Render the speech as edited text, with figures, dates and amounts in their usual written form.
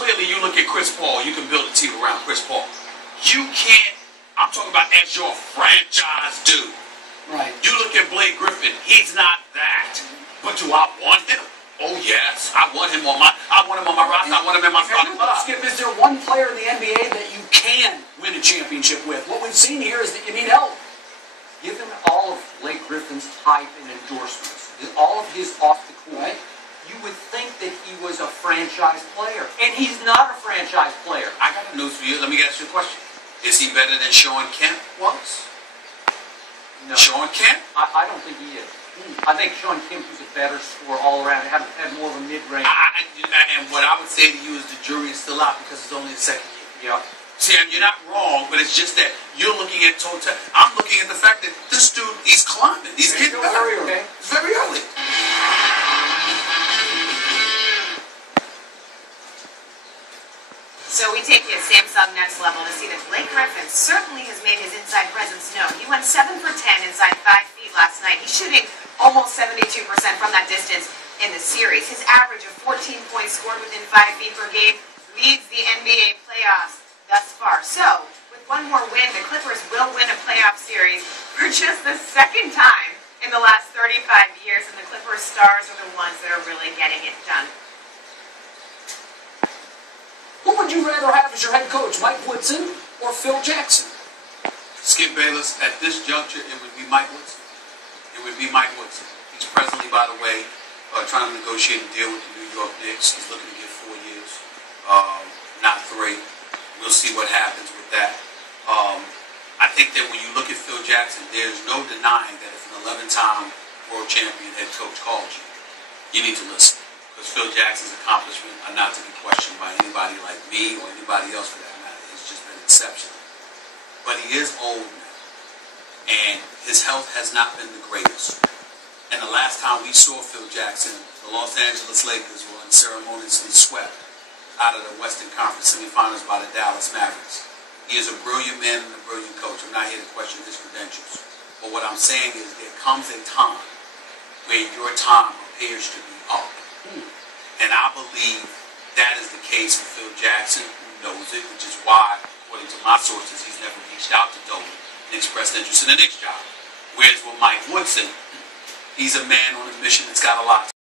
clearly you look at Chris Paul, you can build a team around Chris Paul. You can't, I'm talking about as your franchise dude. Right. You look at Blake Griffin, he's not that. But do I want him? Oh yes, I want him on my roster. I want him in my starting lineup. Skip, is there one player in the NBA that you can win a championship with? What we've seen here is that you need help. Given all of Blake Griffin's hype and endorsements, all of his off the court, you would think that he was a franchise player. And he's not a franchise player. I got a news for you. Let me ask you a question. Is he better than Sean Kemp was? No. Sean Kemp? I don't think he is. I think Sean Kemp was a better scorer all around. Had more of a mid-range. And what I would say to you is the jury is still out because it's only the second year. Yeah. See, you're not wrong, but it's just that you're looking at total. I'm looking at the fact that this dude, he's climbing. He's getting better. Very early. It's very early. So we take you to Samsung next level to see that Blake Griffin certainly has made his inside presence known. He went 7 for 10 inside 5 feet last night. He's shooting almost 72% from that distance in the series. His average of 14 points scored within 5 feet per game leads the NBA playoffs thus far. So, with one more win, the Clippers will win a playoff series for just the second time in the last 35 years, and the Clippers stars are the ones that are really getting it done. Who would you rather have as your head coach, Mike Woodson or Phil Jackson? Skip Bayless, at this juncture, it would be Mike Woodson. It would be Mike Woodson. He's presently, by the way, trying to negotiate a deal with the New York Knicks. He's looking to get 4 years, not 3. We'll see what happens with that. I think that when you look at Phil Jackson, there's no denying that if an 11-time world champion head coach called you, you need to listen. Because Phil Jackson's accomplishments are not to be questioned by anybody like me or anybody else for that matter. It's just been exceptional. But he is old now. And his health has not been the greatest. And the last time we saw Phil Jackson, the Los Angeles Lakers were unceremoniously swept out of the Western Conference semifinals by the Dallas Mavericks. He is a brilliant man and a brilliant coach. I'm not here to question his credentials. But what I'm saying is there comes a time where your time appears to be up. And I believe that is the case for Phil Jackson, who knows it, which is why, according to my sources, he's never reached out to Dolan and expressed interest in the Knicks job. Whereas with Mike Woodson, he's a man on a mission that's got a lot